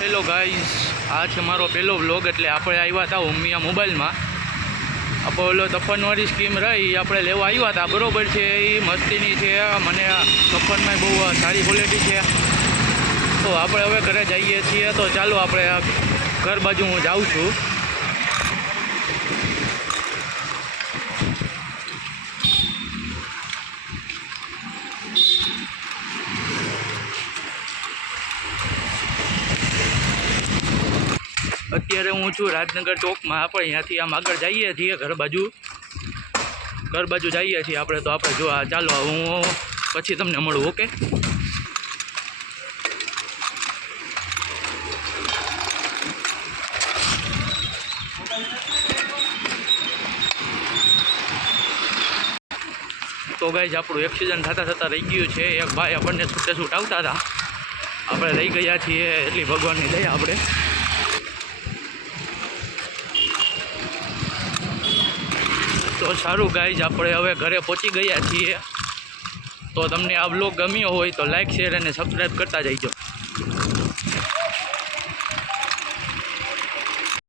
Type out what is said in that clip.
Hello guys, આ છે મારો પહેલો વ્લોગ. એટલે આપણે આવ્યા હતા ઉમિયા મોબાઈલમાં. આપણે ઓલો તફનવાળી સ્કીમ રહી આપણે લેવા આવ્યા હતા. બરાબર છે, એ મસ્તીની છે. મને તફનમાં બહુ સારી ક્વોલિટી છે. તો આપણે હવે ઘરે જઈએ છીએ. તો ચાલો આપણે ઘર બાજુ હું જાઉં છું. અત્યારે હું છું રાજનગર ચોકમાં. આપણે અહીંયાથી આમ આગળ જઈએ છીએ ઘર બાજુ જઈએ છીએ આપણે. તો આપણે જો ચાલો હું પછી તમને મળું. ઓકે, તો ગાઈઝ આપણું એક્સિડન્ટ થતાં રહી ગયું છે. એક ભાઈ આપણને છૂટે છૂટ આવતા હતા, આપણે લઈ ગયા છીએ. એટલી ભગવાનની દયા આપણે. તો સારું ગાઈઝ, આપણે હવે ઘરે પહોંચી ગયા છીએ. તો તમને આ વ્લોગ ગમ્યો હોય તો લાઈક, શેર અને સબસ્ક્રાઈબ કરતા જઈજો.